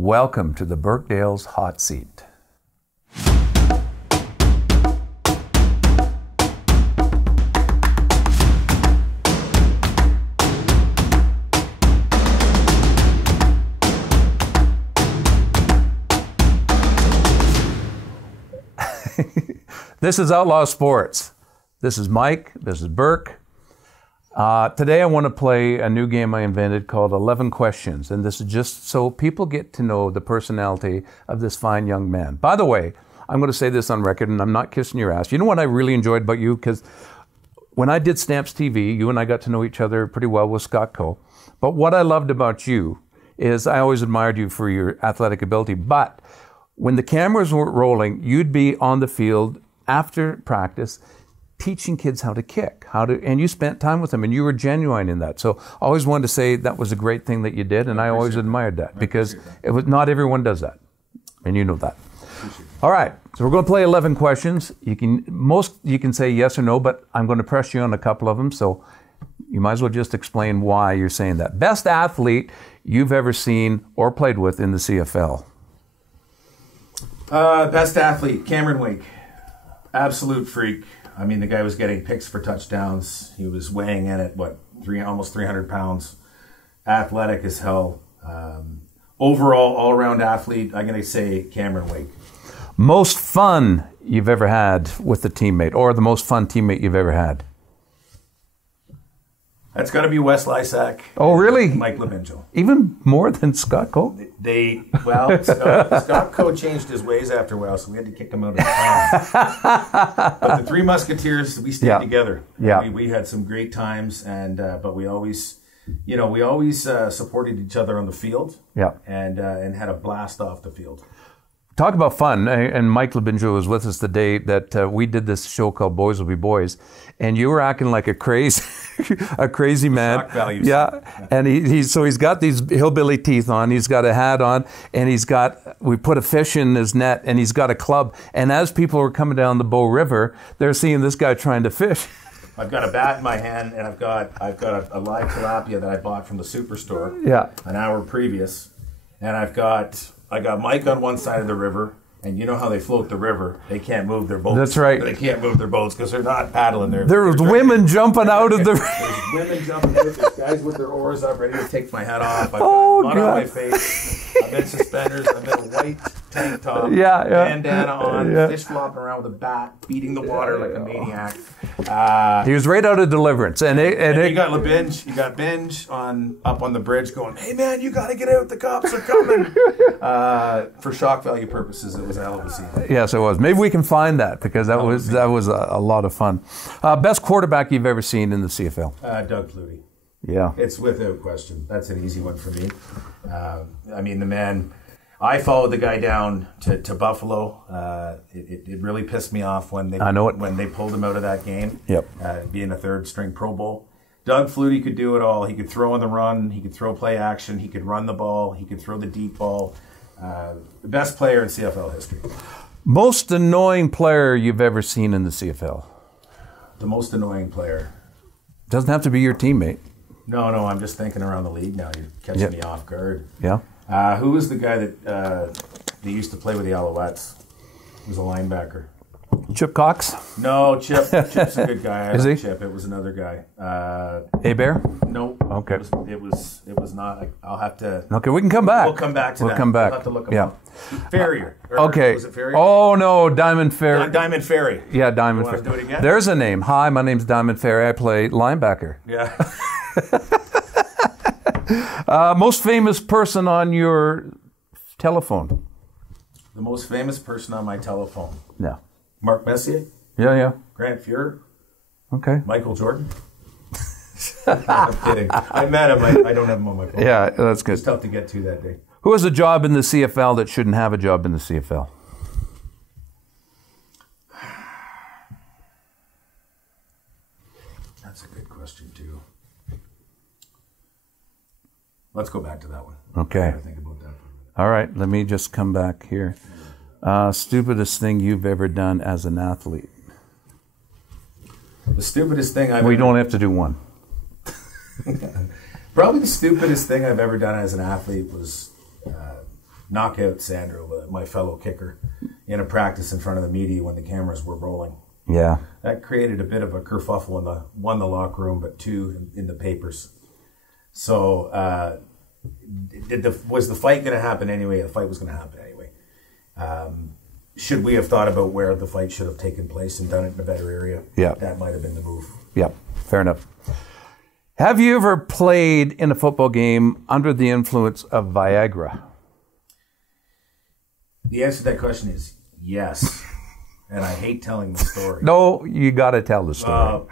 Welcome to the Burke Dales Hot Seat. This is Outlaw Sports. This is Mike. This is Burke. Today I want to play a new game I invented called 11 Questions, and this is just so people get to know the personality of this fine young man. By the way, I'm going to say this on record, and I'm not kissing your ass. You know what I really enjoyed about you? Because when I did Stamps TV, you and I got to know each other pretty well with Scott Coe. But what I loved about you is I always admired you for your athletic ability. But when the cameras weren't rolling, you'd be on the field after practice teaching kids how to kick, and you spent time with them, and you were genuine in that. So I always wanted to say that was a great thing that you did, and I always admired that because it was not everyone does that, and you know that. All right, so we're going to play 11 questions. You can say yes or no, but I'm going to press you on a couple of them, so you might as well just explain why you're saying that. Best athlete you've ever seen or played with in the CFL? Best athlete, Cameron Wake. Absolute freak. I mean, the guy was getting picks for touchdowns. He was weighing in at, almost 300 pounds. Athletic as hell. Overall, all-around athlete, I'm going to say Cameron Wake. Most fun you've ever had with a teammate, or the most fun teammate you've ever had? That's got to be Wes Lysak. Oh, really? Mike Leminjo. Even more than Scott Coe? Scott Coe changed his ways after a while, so we had to kick him out of the town. But the Three Musketeers, we stayed together. Yeah. We had some great times, and but we always, supported each other on the field. Yeah. And had a blast off the field. Talk about fun, and Mike Leminjo was with us the day that we did this show called Boys Will Be Boys, and you were acting like a crazy man. Shock values. Yeah, and he's got these hillbilly teeth on, he's got a hat on, and we put a fish in his net, and he's got a club, and as people were coming down the Bow River, they're seeing this guy trying to fish. I've got a bat in my hand, and I've got a live tilapia that I bought from the superstore an hour previous, and I got Mike on one side of the river, and you know how they float the river. They can't move their boats. That's right. They can't move their boats because they're not paddling. There's women jumping out of the river. There's women jumping out. There's guys with their oars up, ready to take my hat off. I've got mud on my face. I'm in suspenders. I'm in a white tank top. Bandana on. Fish flopping around with a bat, beating the water like a maniac. He was right out of Deliverance. And you got LeBinge. You got Binge up on the bridge going, "Hey man, you got to get out. The cops are coming." For shock value purposes, it was a hell of a scene. Yes, it was. Maybe we can find that because that was a lot of fun. Best quarterback you've ever seen in the CFL? Doug Flutie. Yeah. It's without question. That's an easy one for me. I mean, the man, I followed the guy down to Buffalo. It really pissed me off when they pulled him out of that game. Yep. Being a third-string Pro Bowl. Doug Flutie could do it all. He could throw on the run. He could throw play action. He could run the ball. He could throw the deep ball. The best player in CFL history. Most annoying player you've ever seen in the CFL? The most annoying player. Doesn't have to be your teammate. No, I'm just thinking around the league now. You're catching me off guard. Yeah. Who was the guy that used to play with the Alouettes? He was a linebacker. Chip Cox? No, Chip's a good guy. Is he? Chip. It was another guy. Bear? No. Okay. It was not. I'll have to. Okay, we can come back. We'll come back to that. We'll come back. We'll have to look him up. Farrier. Okay. Was it Farrier? Oh no, Diamond Ferry. Diamond Ferry. Yeah, Diamond Ferry. Ferry. Do it again? There's a name. Hi, my name's Diamond Ferry. I play linebacker. Yeah. Most famous person on your telephone? The most famous person on my telephone. Yeah. Mark Messier. Yeah. Grant Fuhrer. Okay. Michael Jordan. I'm kidding. I met him. I don't have him on my phone. Yeah, that's good. It's tough to get to that day. Who has a job in the CFL that shouldn't have a job in the CFL? That's a good question, too. Let's go back to that one. Okay. I gotta think about that for a minute. All right, let me just come back here. Stupidest thing you've ever done as an athlete? The stupidest thing I've We don't have to do one. Probably the stupidest thing I've ever done as an athlete was knock out Sandro, my fellow kicker, in a practice in front of the media when the cameras were rolling. Yeah. That created a bit of a kerfuffle in the locker room, but two in the papers. So was the fight going to happen anyway? The fight was going to happen anyway. Should we have thought about where the fight should have taken place and done it in a better area? Yeah. That might have been the move. Yeah, fair enough. Have you ever played in a football game under the influence of Viagra? The answer to that question is yes. And I hate telling the story. No, you got to tell the story.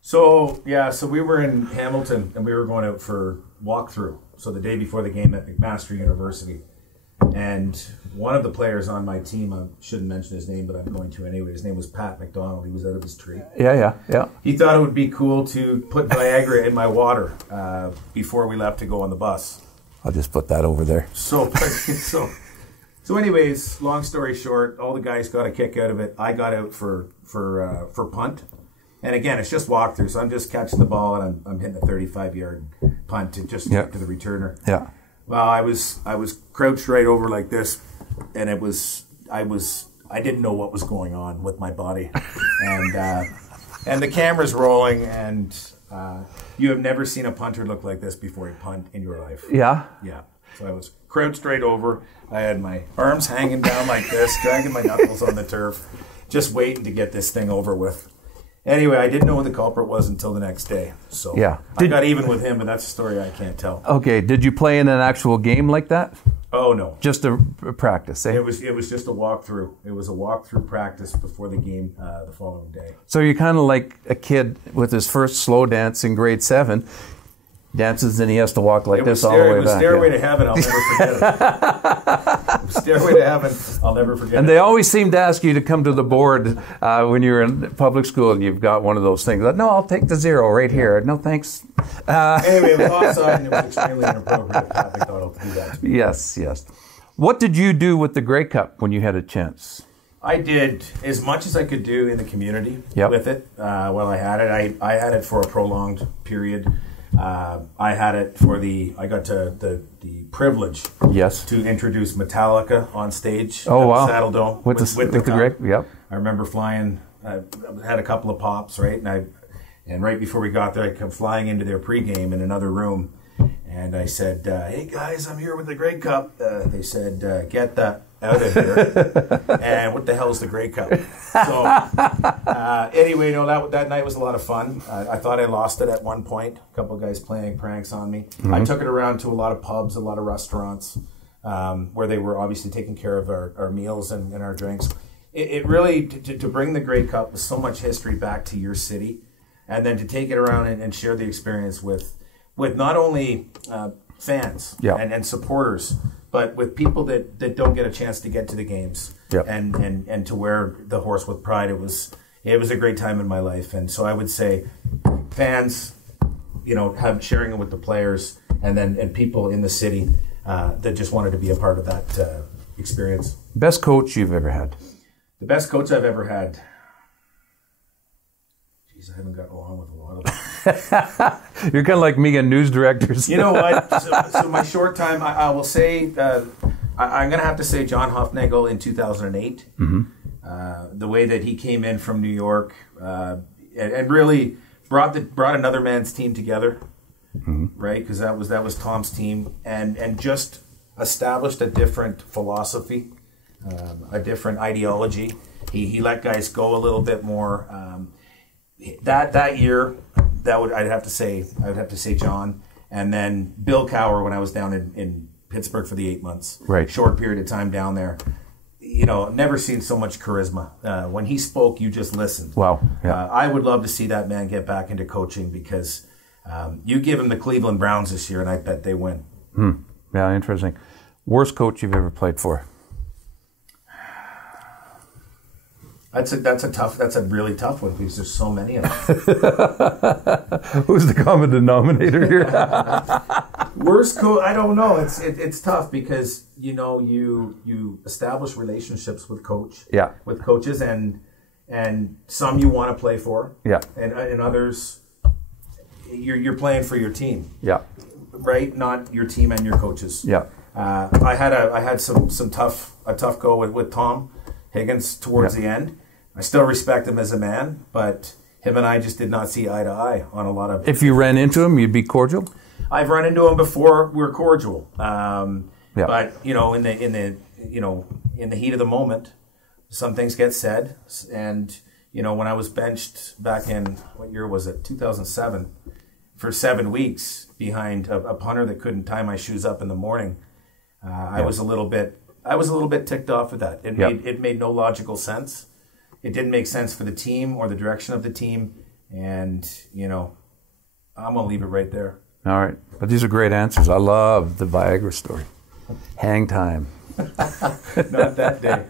So we were in Hamilton and we were going out for walkthrough. So the day before the game at McMaster University. And one of the players on my team, I shouldn't mention his name, but I'm going to anyway. His name was Pat McDonald. He was out of his tree. Yeah. He thought it would be cool to put Viagra in my water before we left to go on the bus. I'll just put that over there. So anyways, long story short, all the guys got a kick out of it. I got out for punt. And again, it's just walkthrough. So I'm just catching the ball and I'm hitting a 35-yard punt to just get to the returner. Yeah. Well, I was crouched right over like this, and I didn't know what was going on with my body, and the camera's rolling, and you have never seen a punter look like this before you punt in your life. Yeah. Yeah. So I was crouched right over. I had my arms hanging down like this, dragging my knuckles on the turf, just waiting to get this thing over with. Anyway, I didn't know what the culprit was until the next day. So yeah. I got even with him, but that's a story I can't tell. Okay. Did you play in an actual game like that? Oh, no. Just a practice, eh? It was just a walkthrough. It was a walkthrough practice before the game the following day. So you're kind of like a kid with his first slow dance in grade 7. Dances and he has to walk like this all the way back. It was Stairway to Heaven. I'll never forget it. Stairway to Heaven. I'll never forget it. And they always seem to ask you to come to the board when you're in public school and you've got one of those things. No, I'll take the 0 right here. No, thanks. Anyway, it was offside and it was extremely inappropriate of Pat McDonald to do that. Yes. What did you do with the Grey Cup when you had a chance? I did as much as I could do in the community with it while I had it. I had it for a prolonged period. I had it for I got the privilege to introduce Metallica on stage at the Saddle Dome with the Cup. Yep. I remember flying, I had a couple of pops, right? And right before we got there, I come flying into their pregame in another room. And I said, hey guys, I'm here with the Grey Cup. They said, get that out of here. And what the hell is the Grey Cup? So anyway, that night was a lot of fun. I thought I lost it at one point. A couple of guys playing pranks on me. Mm-hmm. I took it around to a lot of pubs, a lot of restaurants, where they were obviously taking care of our meals and our drinks. It really, to bring the Grey Cup with so much history back to your city, and then to take it around and share the experience with not only fans and supporters, but with people that don't get a chance to get to the games and to wear the horse with pride. It was a great time in my life. And so I would say fans, sharing it with the players and people in the city that just wanted to be a part of that experience. Best coach you've ever had? The best coach I've ever had. Jeez, I haven't gotten along with a lot of them. You're kind of like me and news directors. You know what? So my short time, I will say, I'm going to have to say John Hofnagel in 2008. Mm-hmm. The way that he came in from New York and really brought another man's team together, mm-hmm. right? Because that was Tom's team, and just established a different philosophy, a different ideology. He let guys go a little bit more. That year, I'd have to say John, and then Bill Cowher when I was down in Pittsburgh for the 8 months, right? Short period of time down there. Never seen so much charisma. When he spoke, you just listened. Wow. Yeah. I would love to see that man get back into coaching because you give him the Cleveland Browns this year, and I bet they win. Yeah, interesting. Worst coach you've ever played for? That's a really tough one because there's so many of them. Who's the common denominator here? Worst coach? I don't know. It's tough because you establish relationships with coaches, and some you want to play for, and others you're playing for your team, right? Not your team and your coaches, I had a tough go with Tom Higgins towards the end. I still respect him as a man, but him and I just did not see eye to eye on a lot of. If you ran into him, you'd be cordial. I've run into him before. We're cordial, but you know, in the heat of the moment, some things get said. And you know, when I was benched back in what year was it? 2007, for 7 weeks behind a punter that couldn't tie my shoes up in the morning. I was a little bit ticked off with that. It made no logical sense. It didn't make sense for the team or the direction of the team. And, you know, I'm going to leave it right there. All right. But these are great answers. I love the Viagra story. Hang time. Not that day.